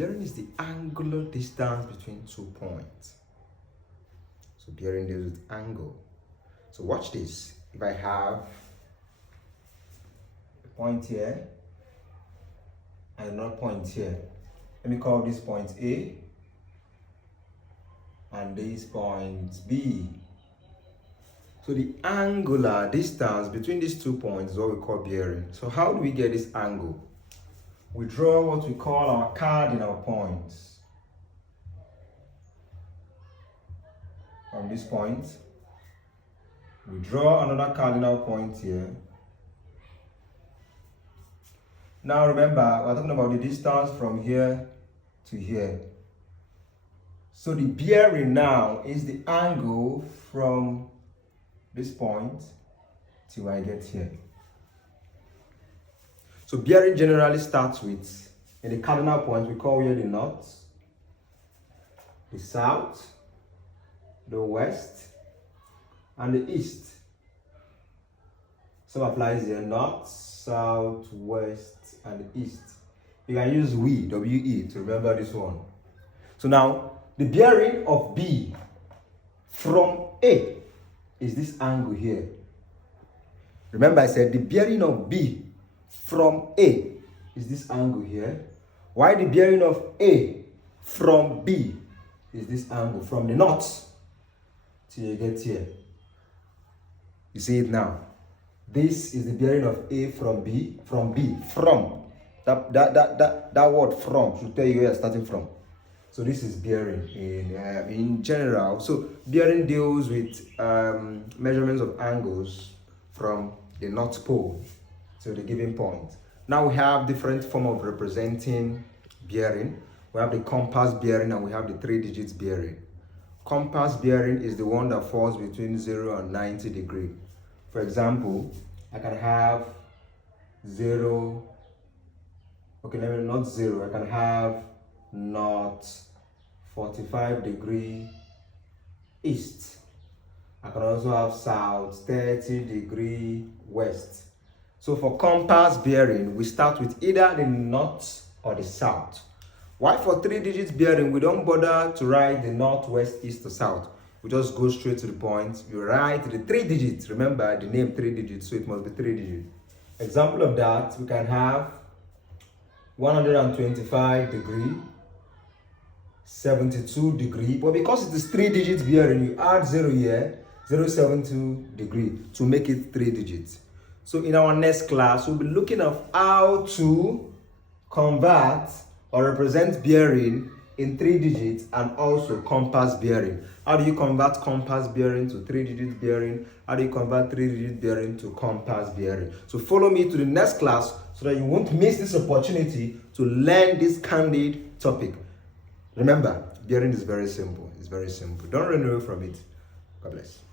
Bearing is the angular distance between 2 points. So bearing deals with angle. So watch this. If I have a point here and another point here, let me call this point A and this point B. So the angular distance between these 2 points is what we call bearing. So how do we get this angle? We draw what we call our cardinal points. From this point, we draw another cardinal point here. Now remember, we're talking about the distance from here to here. So the bearing now is the angle from this point till I get here. So bearing generally starts with, in the cardinal point, we call here the north, the south, the west, and the east. So applies here, north, south, west, and the east. You can use WE to remember this one. So now, the bearing of B from A is this angle here. Remember I said the bearing of B from A is this angle here. While the bearing of A from B is this angle from the north till you get here. You see it now. This is the bearing of A from B, from that word from should tell you where you're starting from. So this is bearing in general. So bearing deals with measurements of angles from the North Pole to the given point. Now we have different form of representing bearing. We have the compass bearing and we have the 3 digits bearing. Compass bearing is the one that falls between 0 and 90 degrees. For example, I can have 0, okay, not 0, I can have north 45 degree east. I can also have south 30 degree west. So for compass bearing, we start with either the north or the south. Why for 3 digits bearing, we don't bother to write the north, west, east, or south. We just go straight to the point. You write the 3 digits. Remember the name 3 digits, so it must be 3 digits. Example of that, we can have 125 degree, 72 degree, but because it is 3 digits bearing, you add 0 here, 072 degree to make it 3 digits. So in our next class, we'll be looking at how to convert or represent bearing in 3 digits and also compass bearing. How do you convert compass bearing to 3 digits bearing? How do you convert 3 digits bearing to compass bearing? So follow me to the next class so that you won't miss this opportunity to learn this candid topic. Remember, bearing is very simple. It's very simple. Don't run away from it. God bless.